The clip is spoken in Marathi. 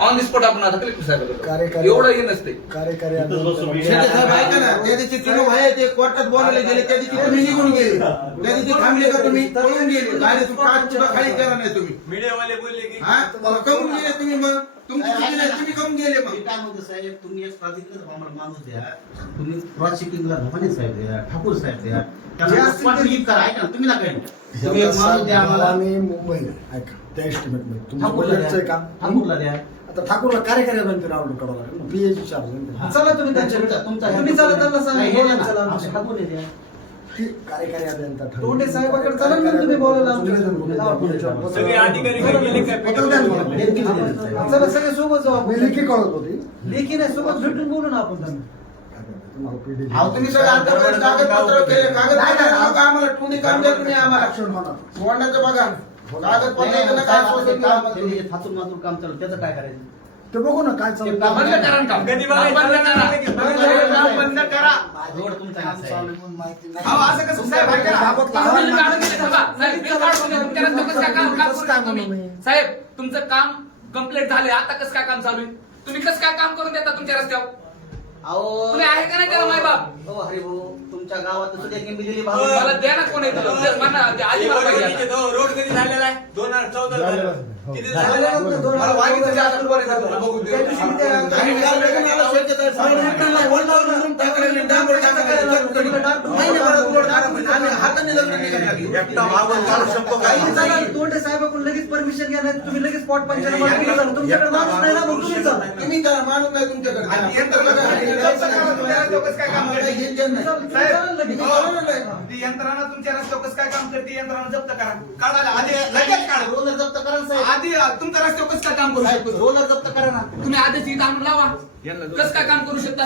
ऑन दी स्पॉट आपण आता कलेक्टर साहेब कार्यकारी एवढं हे नसते. कार्यकारी साहेब ऐका ना, त्या दिवशी तिने व्हाय ते कोर्टात बोलायला गेले, त्या दिवशी तुम्ही निघून गेले, त्या दिवशी थांबले का तुम्ही पळून गेले, डायरेक्ट काच सुद्धा खाली केला नाही तुम्ही. मीडियावाले बोलले की हा करून गेले तुम्ही, मग तुमची चुकी नाही, तुम्ही करून गेले मग. मी काय म्हणतो साहेब, तुम्ही एक प्राधिकरण माणूस द्या, तुम्ही प्रॉसिक्युटिंगला धमाने साहेब द्या, ठाकूर साहेब द्या, त्यांना स्पॉट विजिट करा. ऐका ना, तुम्ही नका येऊ. तुम्ही एक माणूस द्या आम्हाला. आणि मुंबईला ऐका त्या एस्टिमेट मध्ये तुमचं ठाकूरला बजेटचं आहे द्या, का? ठाकूरला द्या. आता ठाकूरला कार्यकारी अभियंता आवडून काढावं लागेल, पीएची चार्ज चला तुम्ही त्यांच्याकडे तुम्ही चला त्यांना सांगा बोला चला आमच्या. ठाकूरला द्या. कार्यकारी अभियंता ठरवलं. तोंडे साहेबाकडे चला ना तुम्ही बोलायला आमच्या. सगळे अधिकारी गेले काय लेखी दिलेलं साहेब. चला सगळे सोबत जाऊ मी आपण. लेखी कळत होती लेखी नाही सोबत भेटून बोलू ना आपण त्यांना. तुम्हाला PD अहो तुम्ही सगळं आंतरराष्ट्रीय कागदपत्र केले, कागदपत्र नका आम्हाला, टुनी काम द्या तुम्ही आम्हाला. Action होणार. सोडण्याचं बघा, कागदपत्राचं काय सोडलं काम तुम्ही. त्यांनी जे थातून मातून काम चालू त्याचं काय करायचं? ते बघू ना काय चालू ते काम बंद करा ना काम. कधी बघायचं? बंद करा. काम बंद करा. रोड तुमचा आहे, साहेब. अहो, असं कसं साहेब ऐका ना. तुम्ही काढून दिले सभा. साहेब, बिल काढून दिले. तुमच्या रस्त्यावर कसं काय काम करू तुम्ही? साहेब, तुमचं काम कम्प्लीट झाले, आता कसं काय काम चालू आहे? तुम्ही कसं काय काम करून देता तुमच्या रस्त्यावर? अहो तुम्ही आहे का नाही त्याला मायबाप? हो हरिभाऊ, तुमच्या गावात सुद्धा एक दिलेली मला द्या ना कोण येतं आधी मला पाहिजे आता. रोड कधी झालेला आहे 2014 झालेला. किती झालेला आहे? झालेलं दोन- मला माहिती आहे, आता कोण येतं, बघू दे. त्या दिवशी मी त्या- आणि काल लग्नाला स्वच्छता आहे, सावली विकताना वळणावर म्हणून टाकलेली डांबर टाकायला महिन्याभरात रोड खराब होईल. आम्ही हाताने लग्न निघायला लागली. एकटा भावच चालू शकतो का? काही चला तोंडे साहेबाकडून लगेच परमिशन घ्या, नाही तुम्ही लगेच स्पॉट पंचायत तुमच्याकडे माणूस नाही ना, मग तुम्ही चला. तुम्ही त्याला मानत नाही तुमच्याकडे. आणि यंत्र लगा- जप्त करा, तुमच्या रस्त्यावर कसं काय काम आम्हाला करते? हे जन नाही. साहेब, चला लगेच. ती यंत्रणा तुमच्या रस्त्यावर कसं काय काम करते? यंत्रणा जप्त करा. काढायला आधी लगेच काढा. रोलर जप्त करा ना, साहेब. आधी तुमच्या रस्त्यावर कसं काय काम करू शकतो? रोलर जप्त करा ना. तुम्ही आधीच इथं आणून लावा. कसं काय काम करू शकता?